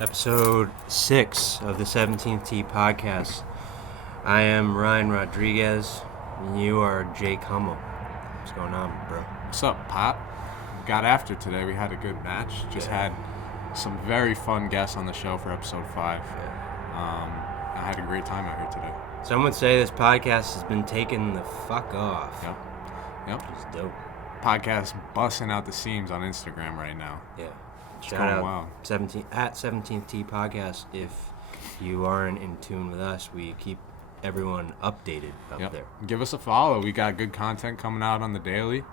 Episode 6 of the 17th Tee podcast. I am Ryan Rodriguez, and you are Jake Hummel. What's going on, bro? What's up, Pop? Got after today. We had a good match. Just had some very fun guests on the show for episode 5. I had a great time out here today. Some would say this podcast has been taken the fuck off. Yep. Which is dope. Podcast busting out the seams on Instagram right now. Yeah. It's Shout going out well. 17th Tee podcast. If you aren't in tune with us, we keep everyone updated up there. Give us a follow. We got good content coming out on the daily.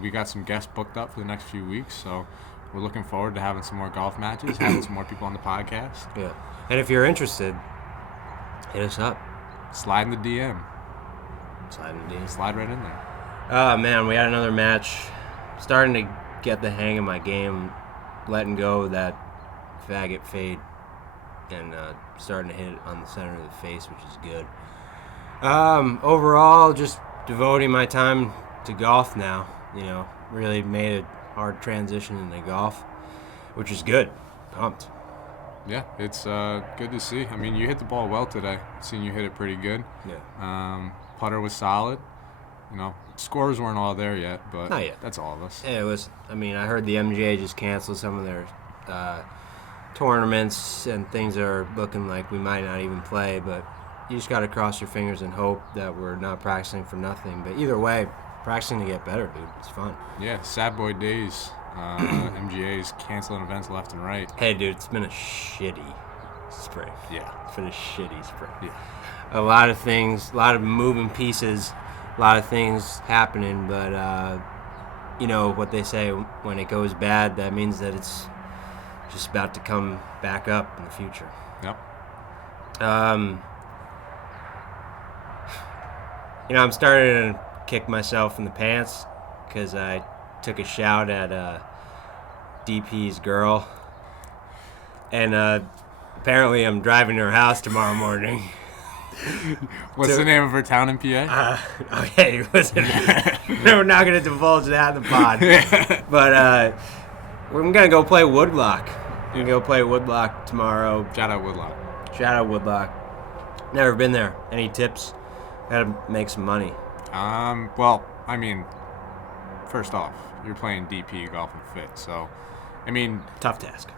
We got some guests booked up for the next few weeks, so we're looking forward to having some more golf matches, having some more people on the podcast. Yeah. And if you're interested, hit us up. Slide in the DM. Slide right in there. Oh, man, we had another match. Starting to get the hang of my game, letting go of that faggot fade, and starting to hit it on the center of the face, which is good. Overall, just devoting my time to golf now. Really made a hard transition into golf, which is good. Pumped. Yeah, it's good to see. I mean, you hit the ball well today. Seen you hit it pretty good. Yeah. Putter was solid. Scores weren't all there yet, but not yet. That's all of us. Yeah, it was. I mean, I heard the MGA just canceled some of their tournaments, and things are looking like we might not even play, but you just got to cross your fingers and hope that we're not practicing for nothing. But either way, practicing to get better, dude. It's fun. Yeah, sad boy days. MGA's canceling events left and right. Hey, dude, it's been a shitty spring. Yeah. It's been a shitty spring. Yeah. A lot of things, a lot of moving pieces, a lot of things happening, but what they say, when it goes bad, that means that it's just about to come back up in the future. Yep. I'm starting to kick myself in the pants because I took a shout at DP's girl, and apparently I'm driving to her house tomorrow morning. What's the name of her town in PA? Okay, listen, we're not going to divulge that in the pod. But we're going to go play Woodlock. We're going to go play Woodlock tomorrow. Shout out Woodlock. Never been there. Any tips? Got to make some money. Well, I mean, first off, you're playing DP Golf and Fit, so, I mean... Tough task.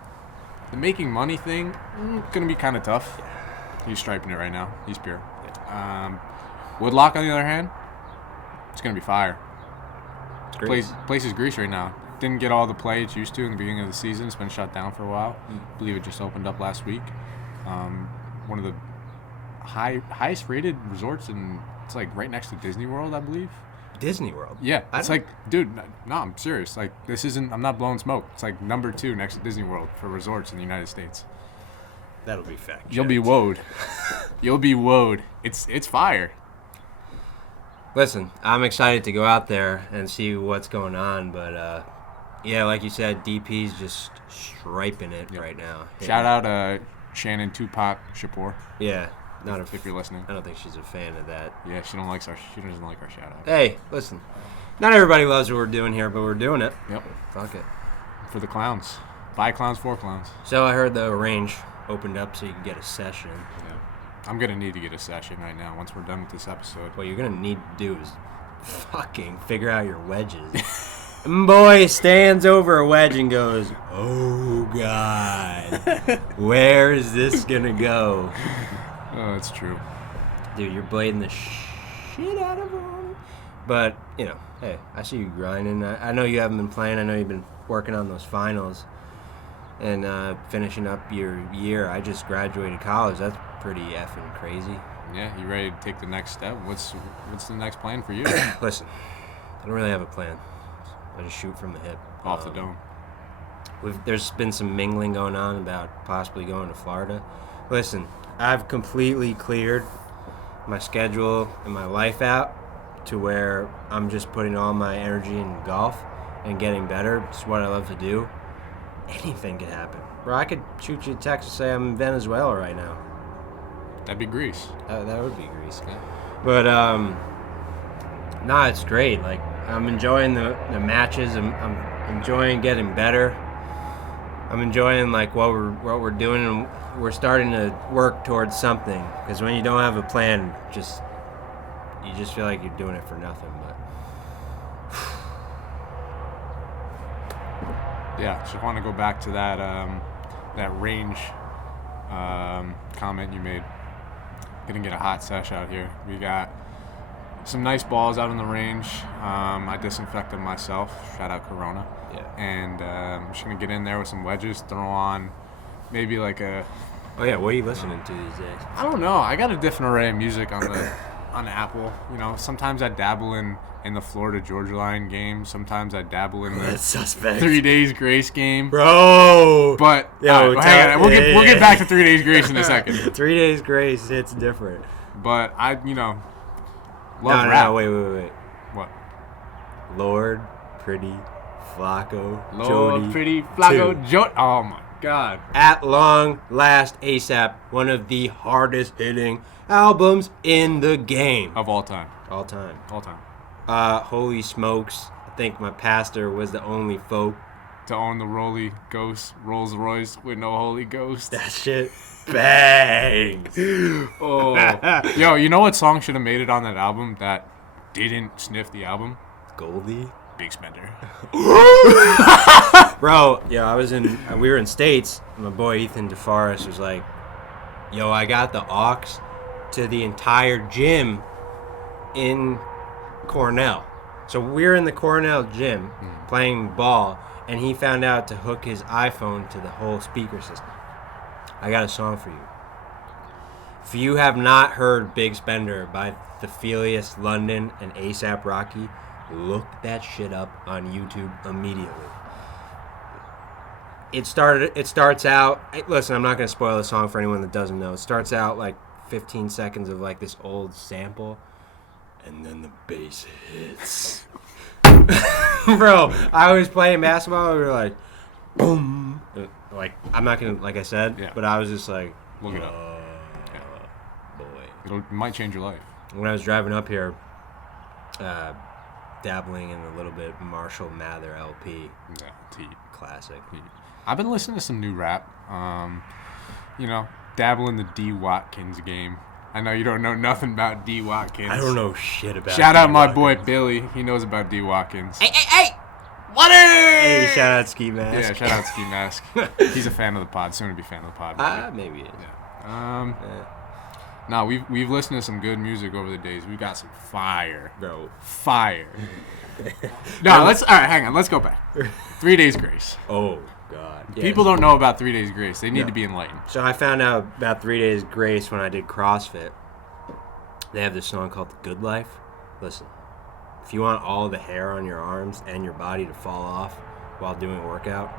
The making money thing, going to be kind of tough. Yeah. He's striping it right now. He's pure. Yeah. Woodlock, on the other hand, it's going to be fire. Place is grease right now. Didn't get all the play it's used to in the beginning of the season. It's been shut down for a while. I believe it just opened up last week. One of the highest rated resorts, and it's like right next to Disney World, I believe. Disney World? Yeah. It's like, dude, no, I'm serious. Like, I'm not blowing smoke. It's like number 2 next to Disney World for resorts in the United States. That'll be fact. You'll be woed. You'll be woed. It's fire. Listen, I'm excited to go out there and see what's going on, but like you said, DP's just striping it right now. Shout out Shannon Tupac Shapoor. Yeah, if you're listening. I don't think she's a fan of that. Yeah, she doesn't like our shout out. Hey, listen, not everybody loves what we're doing here, but we're doing it. Yep. Fuck it. For the clowns. By clowns, for clowns. So I heard the range opened up so you can get a session. Yeah. I'm going to need to get a session right now once we're done with this episode. What you're going to need to do is fucking figure out your wedges. Boy stands over a wedge and goes, oh, God. Where is this going to go? Oh, that's true. Dude, you're blading the shit out of them. But, hey, I see you grinding. I know you haven't been playing. I know you've been working on those finals and finishing up your year. I just graduated college. That's pretty effing crazy. Yeah, you ready to take the next step? What's the next plan for you? Listen, I don't really have a plan. I just shoot from the hip. Off the dome. There's been some mingling going on about possibly going to Florida. Listen, I've completely cleared my schedule and my life out to where I'm just putting all my energy in golf and getting better. It's what I love to do. Anything could happen. Bro, I could shoot you a text and say I'm in Venezuela right now. That'd be Greece. That would be Greece. Yeah. But, it's great. Like, I'm enjoying the matches. I'm enjoying getting better. I'm enjoying like what we're doing, and we're starting to work towards something. Because when you don't have a plan, you just feel like you're doing it for nothing. But yeah, just want to go back to that that range comment you made. Gonna get a hot sesh out here. We got some nice balls out on the range. I disinfected myself. Shout out Corona. yeah. And I'm just gonna get in there with some wedges. Throw on maybe like a. Oh yeah, what are you listening to these days? I don't know. I got a different array of music on the Apple. You know, sometimes I dabble in the Florida Georgia Line game. Sometimes I dabble in the That's suspect. 3 Days Grace game. Bro. But Yo, hang on. We'll get back to 3 Days Grace in a second. 3 Days Grace, it's different. But I love No, rap. wait. What? Lord, Pretty, Flacco, Lord, Jody, Pretty, Flacco, 2. Jody. Oh my God. At long last, ASAP, one of the hardest hitting albums in the game. Of all time. All time. All time. Holy smokes. I think my pastor was the only folk. To own the Rolls Royce with no Holy Ghost. That shit bangs. Oh. Yo, you know what song should have made it on that album that didn't sniff the album? Goldie. Big Spender. Bro, we were in States. My boy Ethan DeForest was like, yo, I got the aux to the entire gym in Cornell. So we're in the Cornell gym playing ball, and he found out to hook his iPhone to the whole speaker system. I got a song for you. If you have not heard Big Spender by Thephilus London and A$AP Rocky, look that shit up on YouTube immediately. It starts out, listen, I'm not going to spoil the song for anyone that doesn't know. It starts out like 15 seconds of like this old sample, and then the bass hits. Bro, I was playing basketball, and we were like, boom. Like, I'm not going to, like I said, but I was just like, look it up. Boy. It might change your life. When I was driving up here, dabbling in a little bit Marshall Mather LP. Yeah, T. Classic. I've been listening to some new rap. Dabble in the D. Watkins game. I know you don't know nothing about D. Watkins. I don't know shit about Shout out D. my Watkins. boy Billy. He knows about D. Watkins. Hey! Water! Hey, shout out Ski Mask. Yeah, shout out Ski Mask. He's a fan of the pod. Soon to be a fan of the pod. Maybe. Yeah. No, we've listened to some good music over the days. We've got some fire. Bro. Fire. No, all right, hang on. Let's go back. 3 Days Grace. Oh, God. Yes. People don't know about 3 Days Grace. They need to be enlightened. So I found out about 3 Days Grace when I did CrossFit. They have this song called The Good Life. Listen, if you want all the hair on your arms and your body to fall off while doing a workout,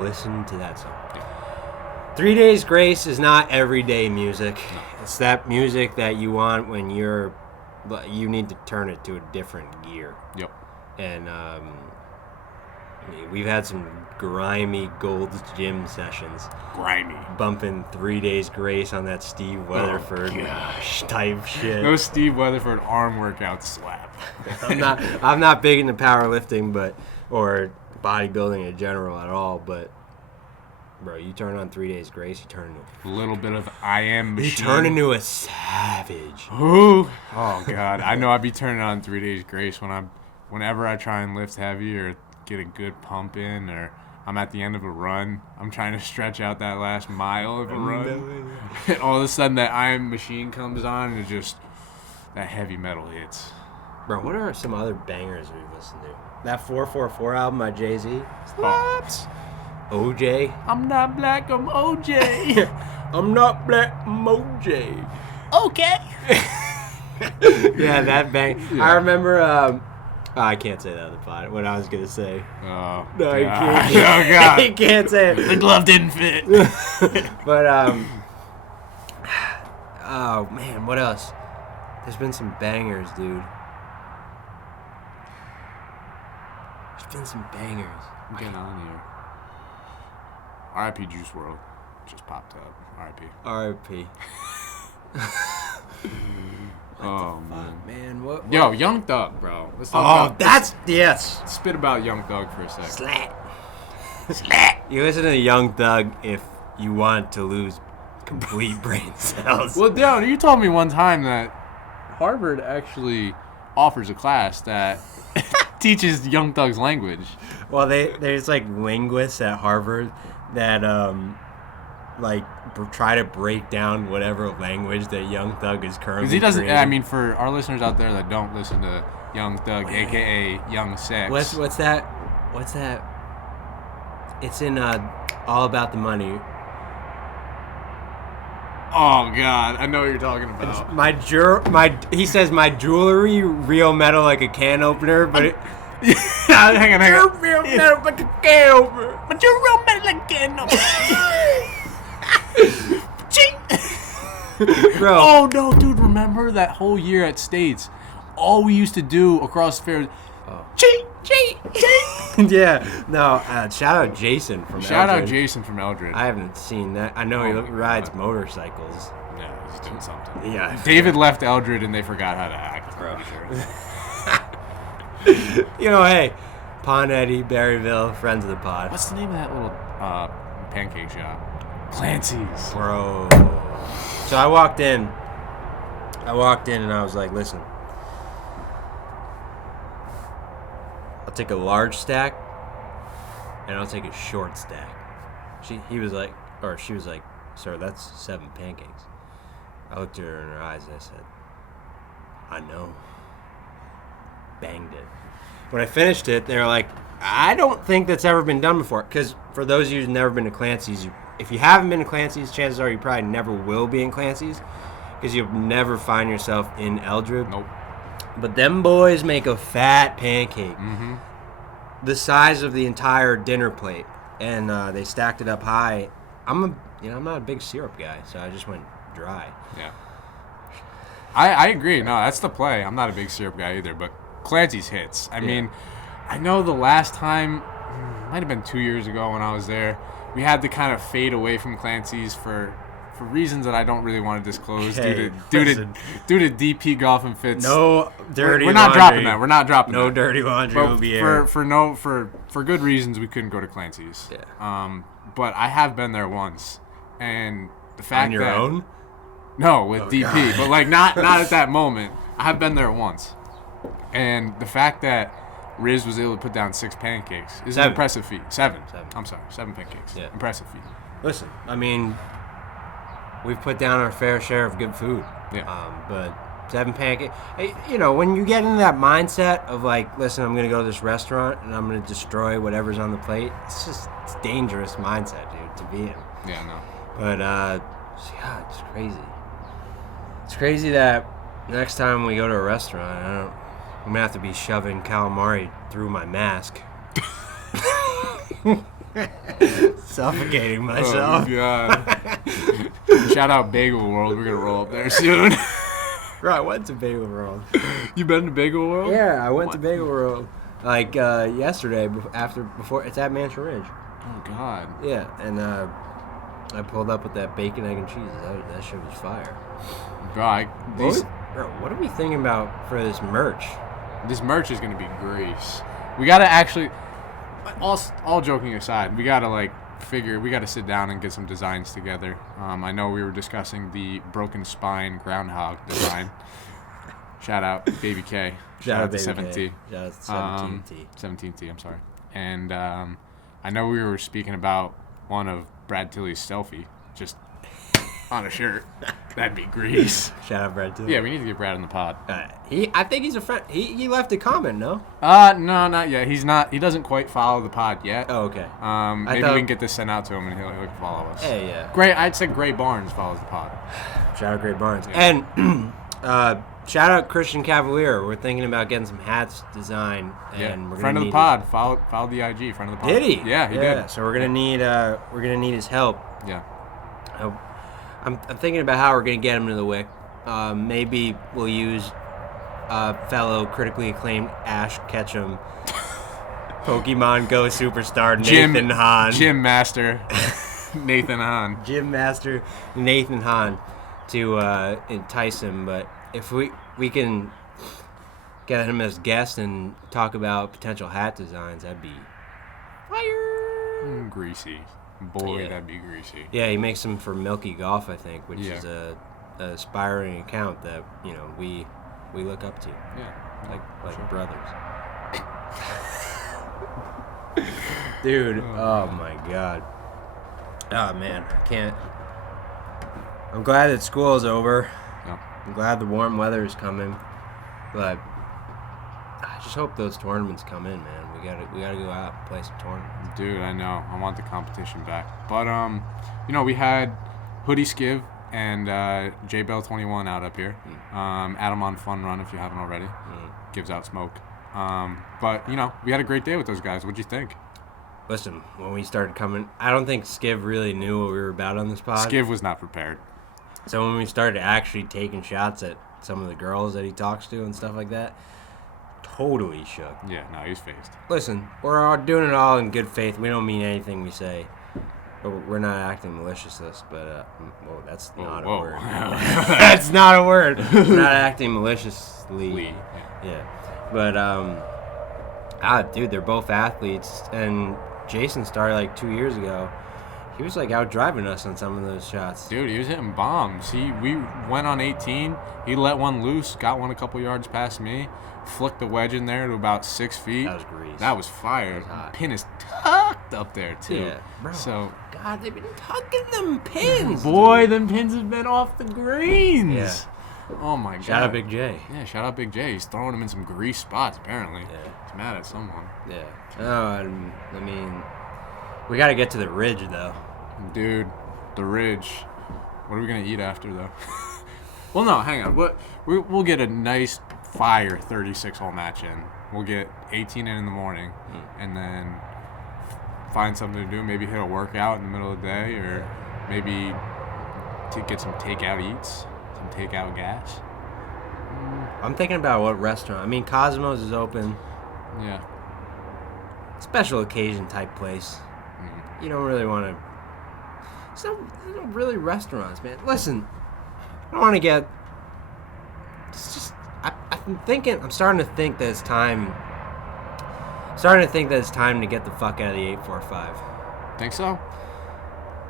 listen to that song. Yeah. 3 Days Grace is not everyday music. No. It's that music that you want when you need to turn it to a different gear. Yep. And we've had some grimy Gold's Gym sessions. Grimy. Bumping 3 Days Grace on that Steve Weatherford type shit. Those Steve Weatherford arm workouts slap. I'm not big into powerlifting, or bodybuilding in general at all, but bro, you turn on 3 Days Grace, you turn into a little bit of I Am Machine. You turn into a savage. Ooh. Oh God, I know I'd be turning on 3 Days Grace whenever I try and lift heavy or get a good pump in, or I'm at the end of a run. I'm trying to stretch out that last mile of a run. And all of a sudden that I Am Machine comes on and just that heavy metal hits. Bro, what are some other bangers we've listened to? That 444 album by Jay-Z? Slaps. OJ. I'm not black, I'm OJ. I'm not black, I'm OJ. Okay. Yeah, that bang. Yeah. I remember, I can't say that on the pod. What I was going to say. Oh, no, God. you can't. Oh, God. You can't say it. The glove didn't fit. But, oh, man, what else? There's been some bangers, dude. There's been some bangers. I'm getting on here. R.I.P. Juice WRLD just popped up. R.I.P. R.I.P. Oh, man. What? Yo, Young Thug, bro. Let's talk about that's... Yes. Spit about Young Thug for a second. Slat. You listen to Young Thug if you want to lose complete brain cells. Well, Darren, you told me one time that Harvard actually offers a class that teaches Young Thug's language. Well, there's like linguists at Harvard that try to break down whatever language that Young Thug is currently. Because he doesn't. creating. I mean, for our listeners out there that don't listen to Young Thug, aka Young Sex. What's that? What's that? It's in All About the Money. Oh God, I know what you're talking about. He says my jewelry real metal like a can opener, but it. hang on. You're real metal like a can opener. But you're real metal like a can opener. Bro. Oh no, dude! Remember that whole year at States? All we used to do across the fair. Cheat. Yeah. No. Shout out Jason from. Shout Eldred. out Jason from Eldred. I haven't seen that. I know he rides motorcycles. Yeah, he's doing something. Yeah. David left Eldred and they forgot how to act. Bro. Pretty sure. Hey, Pond Eddie, Berryville, friends of the pod. What's the name of that little pancake shop? Clancy's. Bro. So I walked in and I was like, listen, I'll take a large stack and I'll take a short stack. She was like, sir, that's 7 pancakes. I looked at her in her eyes and I said, I know. Banged it. When I finished it, they were like, I don't think that's ever been done before. Because for those of you who've never been to Clancy's, if you haven't been to Clancy's, chances are you probably never will be in Clancy's. Because you'll never find yourself in Eldred. Nope. But them boys make a fat pancake. Mm-hmm. The size of the entire dinner plate. And they stacked it up high. I'm not a big syrup guy, so I just went dry. Yeah. I agree. No, that's the play. I'm not a big syrup guy either, but Clancy's hits. I mean, I know the last time, might have been 2 years ago when I was there, we had to kind of fade away from Clancy's for reasons that I don't really want to disclose due to DP golf and fits. No dirty. We're not laundry. dropping that. We're not dropping no that. dirty laundry But will be aired. for good reasons we couldn't go to Clancy's. Yeah. But I have been there once, and the fact On your that own? no with DP, God. but like not at that moment. I have been there once, and the fact that Riz was able to put down 6 pancakes is an impressive feat. 7. I'm sorry, 7 pancakes. Yeah. Impressive feat. Listen, I mean, we've put down our fair share of good food. Yeah. But 7 pancakes, when you get into that mindset of like, listen, I'm gonna go to this restaurant and I'm gonna destroy whatever's on the plate. It's dangerous mindset, dude, to be in. Yeah, no. But it's crazy. It's crazy that next time we go to a restaurant, I'm gonna have to be shoving calamari through my mask. Suffocating myself. Oh, God. Shout out Bagel World. We're going to roll up there soon. Bro, I went to Bagel World. You been to Bagel World? Yeah, I went to Bagel World like yesterday before it's at Mansion Ridge. Oh, God. Yeah, and I pulled up with that bacon, egg, and cheese. That shit was fire. Bro, what are we thinking about for this merch? This merch is going to be grease. We got to actually, all joking aside, we got to sit down and get some designs together. I know we were discussing the broken spine groundhog design. Shout out Baby K. Shout out to 17T. Shout out to 17T. 17T, I'm sorry. And I know we were speaking about one of Brad Tilley's selfie, just on a shirt. That'd be grease. Shout out Brad Tilley. Yeah, we need to get Brad on the pod. I think he's a friend. He left a comment, no? No, not yet. He's not. He doesn't quite follow the pod yet. Oh, okay. Maybe we can get this sent out to him and he'll follow us. Hey, yeah. I'd say Gray Barnes follows the pod. Shout out Gray Barnes. Yeah. And shout out Christian Cavalier. We're thinking about getting some hats designed. And we're friend of the pod. Follow the IG. Friend of the pod. Did he? Yeah, he did. So we're gonna need his help. Yeah. I'm thinking about how we're gonna get him to the Wick. Maybe we'll use fellow critically acclaimed Ash Ketchum, Pokemon Go superstar Nathan Hahn. Gym Master Nathan Hahn. Gym Master Nathan Hahn to entice him. But if we can get him as guest and talk about potential hat designs, that'd be fire. Greasy. Boy, Yeah. that'd be greasy. Yeah, he makes them for Milky Golf, I think, which Yeah. is a aspiring account that we look up to, Yeah. like sure. brothers. Dude, oh my god. Oh man, I can't. I'm glad that school's over. Yeah. I'm glad the warm weather is coming, but I just hope those tournaments come in, man. We gotta go out and play some tournaments. Dude, I know. I want the competition back. But we had Hoodie Skiv and JBell21 out up here. Adam on Fun Run if you haven't already. Gives out smoke. But we had a great day with those guys. What'd you think? Listen, when we started coming, I don't think Skiv really knew what we were about on this pod. Skiv was not prepared. So when we started actually taking shots at some of the girls that he talks to and stuff like that, totally shook. Yeah, no, he's phased. Listen, we're all doing it all in good faith. We don't mean anything we say. But we're not acting maliciously. But, whoa, that's not a word. That's not a word. We're not acting maliciously. Yeah. But, dude, they're both athletes. And Jason started like 2 years ago. He was like out driving us on some of those shots. Dude, he was hitting bombs. We went on 18. He let one loose, got one a couple yards past me, flicked the wedge in there to about 6 feet. That was grease. That was fire. That was hot. Pin is tucked up there too. Yeah, bro. So God, they've been tugging them pins. boy, them pins have been off the greens. Yeah. Oh my god. Shout out Big J. Yeah, shout out Big J. He's throwing them in some grease spots apparently. Yeah. He's mad at someone. Yeah. Oh, I mean, we got to get to the ridge though. Dude, the ridge. What are we gonna eat after though? Well, no, hang on. We'll get a nice fire 36-hole match in. We'll get 18 in the morning, and then find something to do. Maybe hit a workout in the middle of the day, or maybe to get some takeout eats, some takeout gas. I'm thinking about what restaurant. I mean, Cosmos is open. Yeah. Special occasion type place. You don't really want to. It's not really restaurants, man. Listen, I don't want to get. It's just I'm starting to think that it's time. Starting to think that it's time to get the fuck out of the 845. Think so?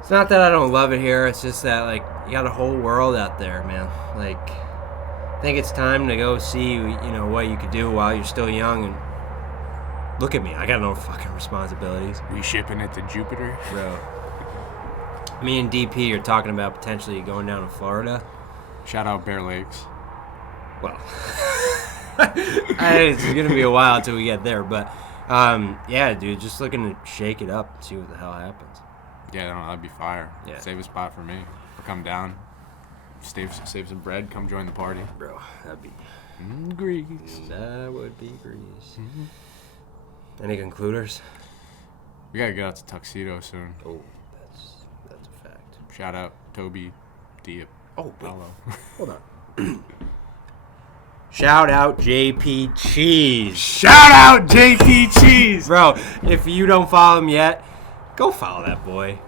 It's not that I don't love it here. It's just that like you got a whole world out there, man. Like, I think it's time to go see what you could do while you're still young. And look at me, I got no fucking responsibilities. We shipping it to Jupiter, Bro. Me and DP are talking about potentially going down to Florida. Shout out Bear Lakes. Well, it's going to be a while until we get there, but yeah, dude, just looking to shake it up and see what the hell happens. Yeah, no, that'd be fire. Yeah. Save a spot for me. Or come down, save some bread, come join the party. Bro, that'd be Grease. That would be grease. Any concluders? We gotta get out to Tuxedo soon. Oh, that's a fact. Shout out Toby Diep. Oh, wait. Hello. Hold on. Shout out JP Cheese. Shout out JP Cheese. Bro, if you don't follow him yet, go follow that boy.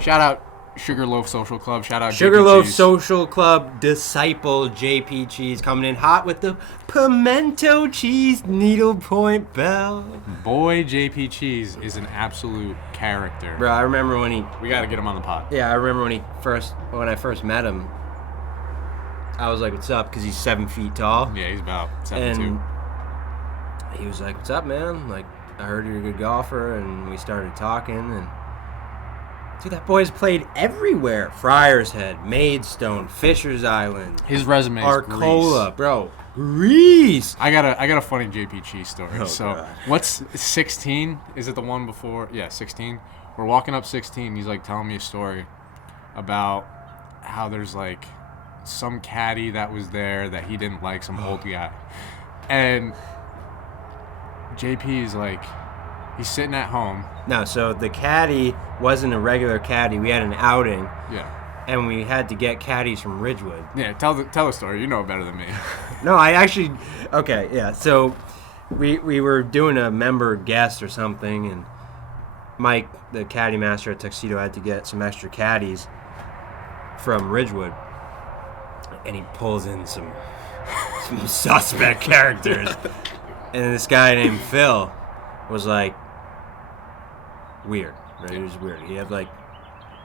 Shout out Sugarloaf Social Club. Shout out Sugarloaf JP Cheese. Social Club disciple JP Cheese coming in hot with the pimento cheese needlepoint bell. Boy, JP Cheese is an absolute character. Bro, I remember when We gotta get him on the pod. I remember when I first met him, I was like, "What's up?" Because he's 7 feet tall. Yeah, he's about 7'2". And he was like, "What's up, man? Like, I heard you're a good golfer," and we started talking. And dude, that boy's played everywhere: Friars Head, Maidstone, Fisher's Island, His resume is Arcola, Grease. bro. Grease. I got a funny JP Cheese story. Oh, so God. what's 16? Is it the one before? Yeah, 16. We're walking up 16. He's like telling me a story about how there's like some caddy that was there that he didn't like, some old guy, and JP is like, he's sitting at home. No, so the caddy wasn't a regular caddy. We had an outing, Yeah. and we had to get caddies from Ridgewood. Yeah. Tell the story. You know it better than me. No, I actually... Okay, yeah. So we were doing a member guest or something, and Mike, the caddy master at Tuxedo, had to get some extra caddies from Ridgewood. And he pulls in some suspect characters. And this guy named Phil was like, weird. Right? It was weird. He had like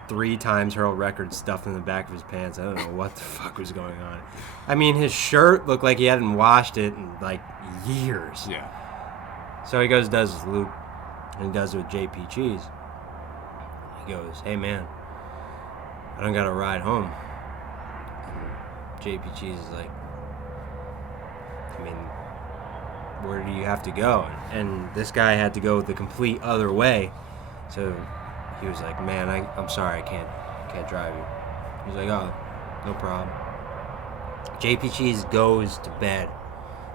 3 times hurl record stuffed in the back of his pants. I don't know what the fuck was going on. I mean, his shirt looked like he hadn't washed it in like years. Yeah. So he goes, does his loop, and he does it with JP Cheese. He goes, hey man, I don't got a ride home. And JP Cheese is like, I mean, where do you have to go? And this guy had to go the complete other way. So he was like, man, I'm sorry, I can't drive you. He's like, oh, no problem. JP Cheese goes to bed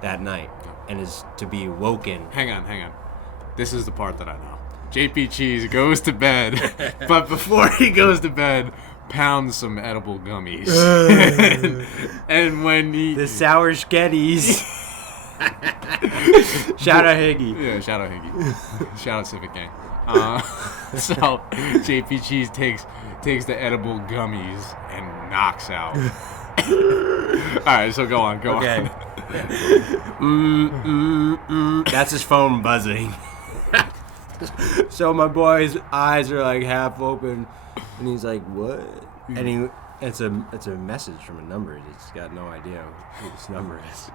that night and is to be woken. Hang on. This is the part that I know. JP Cheese goes to bed, but before he goes to bed, pounds some edible gummies. and when he... The sour sketties. Shout out Higgy. Yeah, shout out Higgy. Shout out Civic Gang. So JP Cheese takes the edible gummies and knocks out. Alright, so go on. That's his phone buzzing. So my boy's eyes are like half open, and he's like, "What?" And it's a message from a number. He's got no idea who this number is.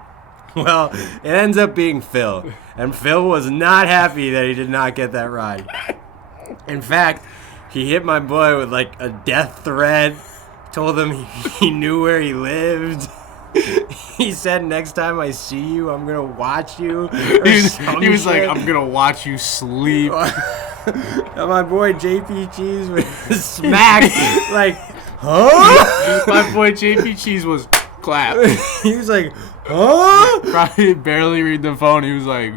Well, it ends up being Phil, and Phil was not happy that he did not get that ride. In fact, he hit my boy with like a death threat. Told him he knew where he lived. He said, next time I see you, I'm going to watch you. He was like, I'm going to watch you sleep. And my boy JP Cheese was smacked. Like, huh? My boy JP Cheese was clap. He was like, huh? Probably barely read the phone. He was like...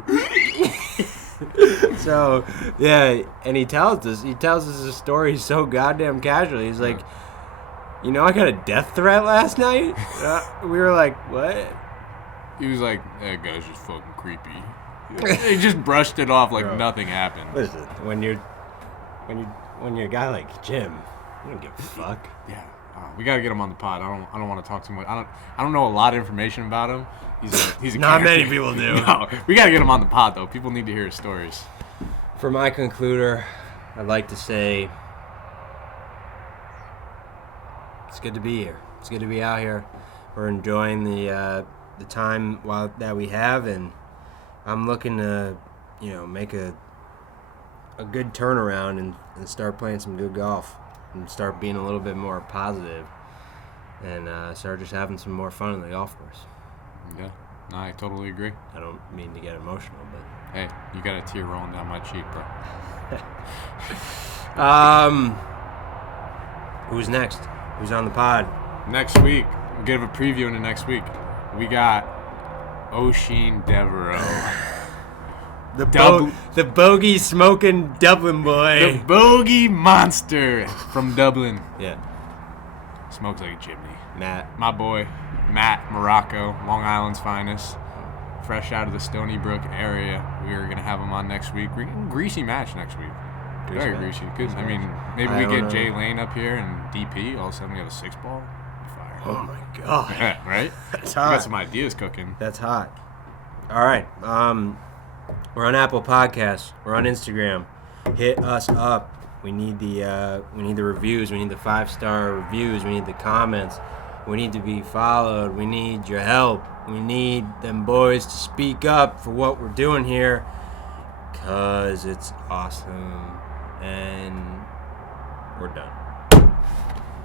So, yeah, and he tells us his story so goddamn casually. He's like... You know, I got a death threat last night. We were like, what? He was like, that guy's just fucking creepy. He just brushed it off like nothing happened. Listen, when you're a guy like Jim, you don't give a fuck. Yeah, we gotta get him on the pod. I don't want to talk too much. I don't know a lot of information about him. He's a not character. many people do. No, we gotta get him on the pod though. People need to hear his stories. For my concluder, I'd like to say. It's good to be here. It's good to be out here. We're enjoying the time that we have, and I'm looking to, make a good turnaround and start playing some good golf and start being a little bit more positive and start just having some more fun on the golf course. Yeah, no, I totally agree. I don't mean to get emotional, but hey, you got a tear rolling down my cheek, bro. Who's next? Who's on the pod? Next week, we'll give a preview into next week. We got Oisin Devereaux. The bogey smoking Dublin boy. The bogey monster from Dublin. Yeah. Smokes like a chimney. Matt. My boy, Matt Morocco, Long Island's finest. Fresh out of the Stony Brook area. We are going to have him on next week. We're getting a greasy match next week. Very greasy. Because, I mean, maybe we get Jay Lane up here and DP. All of a sudden we have a 6-ball. Fire. Oh, my God. Yeah, right? That's hot. We got some ideas cooking. That's hot. All right. We're on Apple Podcasts. We're on Instagram. Hit us up. We need the reviews. We need the 5-star reviews. We need the comments. We need to be followed. We need your help. We need them boys to speak up for what we're doing here. Because it's awesome. And we're done.